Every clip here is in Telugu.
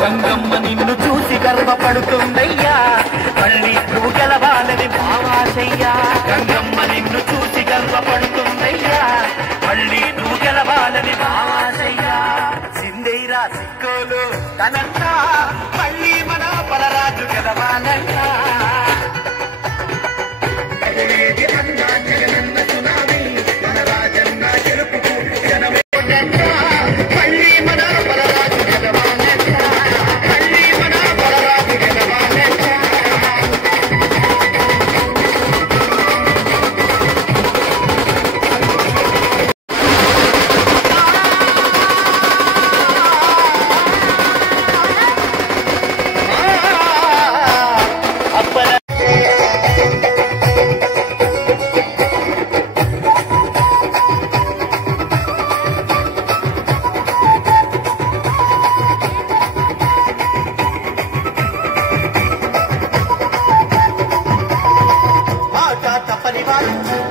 గంగమ్మ నిన్ను చూసి గర్వపడుతుందయ్యా, మళ్ళీ నువ్వు గెలవాలని భావాశయ్యా. గంగమ్మ నిన్ను చూసి గర్వపడుతుందయ్యా, మళ్ళీ నువ్వు గెలవాలని భావాశయ్యా. సిందేరా సిక్కోలు తనంట, మళ్ళీ మన బలరాజు గెలవాలంట.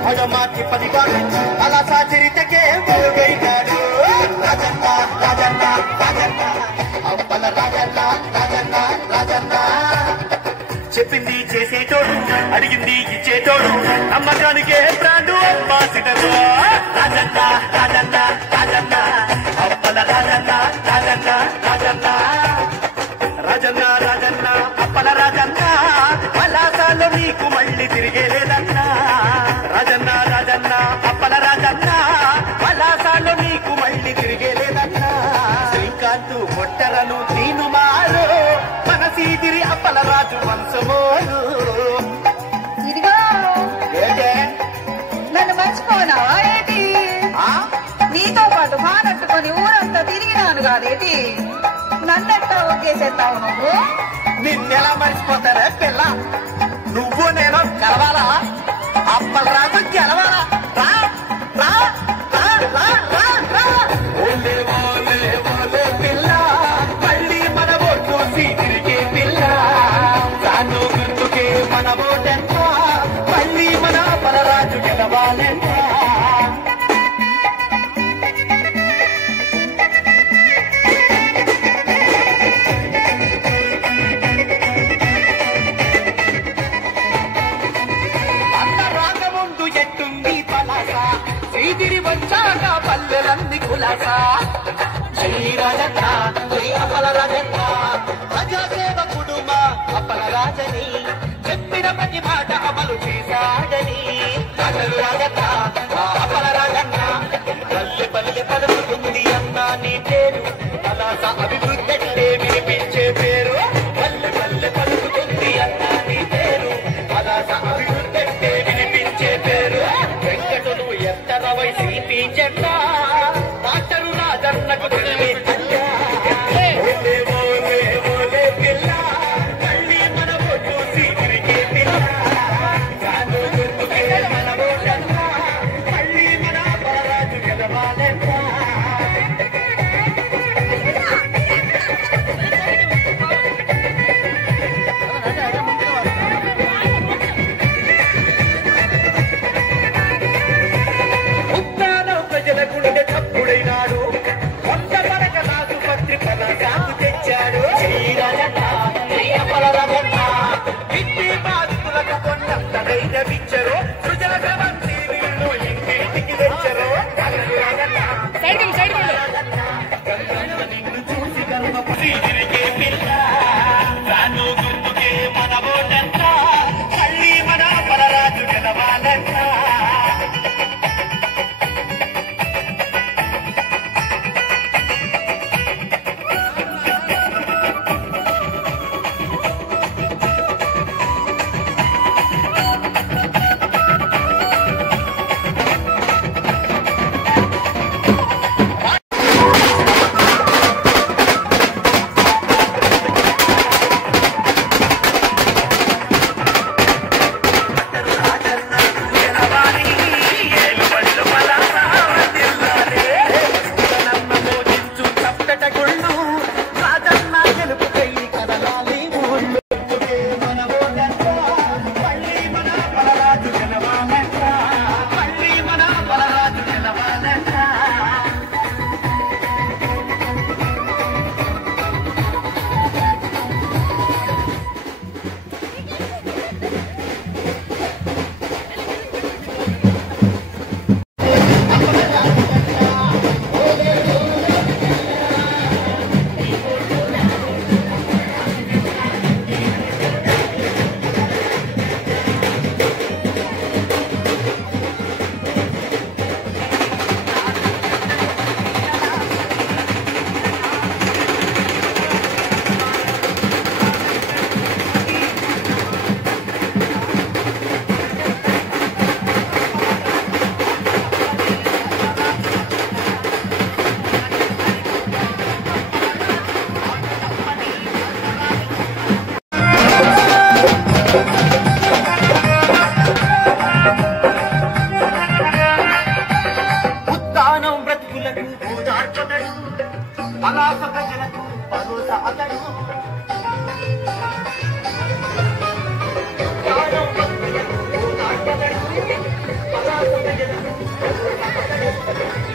అడమాటి పదివాడు అలా సాచరితకే వెలుగైనాడు. రాజన్న రాజన్న రాజన్న అప్పల రాజన్న రాజన్న రాజన్న. చెప్పింది చేసేటోడు, అడిగింది ఇచ్చేటోడు, నమ్మకానికే బ్రాండు అంబాసిడరు. రాజన్న రాజన్న రాజన్న అప్పల రాజన్న రాజన్న రాజన్న. రాజన్న రాజన్న అప్పల రాజన్న, పలాసాలో నీకు మళ్ళీ తిరిగేలేదన్నా. రాజన్న రాజన్న అప్పల రాజన్న, పలాసాలో నీకు మళ్ళీ తిరిగేలేదన్నా. శ్రీకాంత్ మొట్టరను తీనుమారు, మన సీదిరి అప్పల రాజు వంశమోరు. ఇదిగో ఏంటే నన్ను మర్చిపోనావా ఏంటి? నీతో పాటు మానట్టుకొని ఊరంతా తిరిగినాను కాదేటి? నన్నెట్టా ఒగ్గేసేస్తావు నువ్వు? నిన్నెలా మర్చిపోతారా పిల్ల? నువ్వు నేను కలవాలా? అప్పల రాజు గెలవాలా? రా రా రా రా రా రా. ఓలే ఓలే ఓలే పిల్ల, మళ్ళీ మన ఓటు తిరిగే పిల్ల. తాను గుర్తుకే మన ఓటెంత, మళ్ళీ మన బలరాజు గెలవాలంట. తిరిగి వచ్చాక పల్లెలన్నీ కులాసా. జై రాజన్న జై అప్పల రాజన్న, ప్రజాసేవకుడు మా అప్పల రాజని, చెప్పిన ప్రతి మాట అమలు చేశాడని. రాజలు రాజన్న అప్పల రాజన్న, పల్లె పల్లె పలుకుతుంది అన్నా నీ పేరు. కలాస అభివృద్ధి అంటే వినిపించే పేరు. పల్లె పల్లె పలుకుతుంది అన్నా నీ పేరు. కలాస అభివృద్ధి అంటే వినిపించే పేరు. వెంకటులు ఎత్తర వైసీపీ జెండా, డాక్టరు రాజన్నకు తెలివి అయ్యా. ఓలే ఓలే ఓలే పిల్ల, మళ్ళీ మన ఓటు తిరిగే పిల్ల. గాను గుర్తుకే మన ఓటన్నా, పలాస ప్రజలకు భరోసా అతడు జ్ఞానం భక్తులకు నాటగడు పలాస ప్రజలకు భరోసా అతడు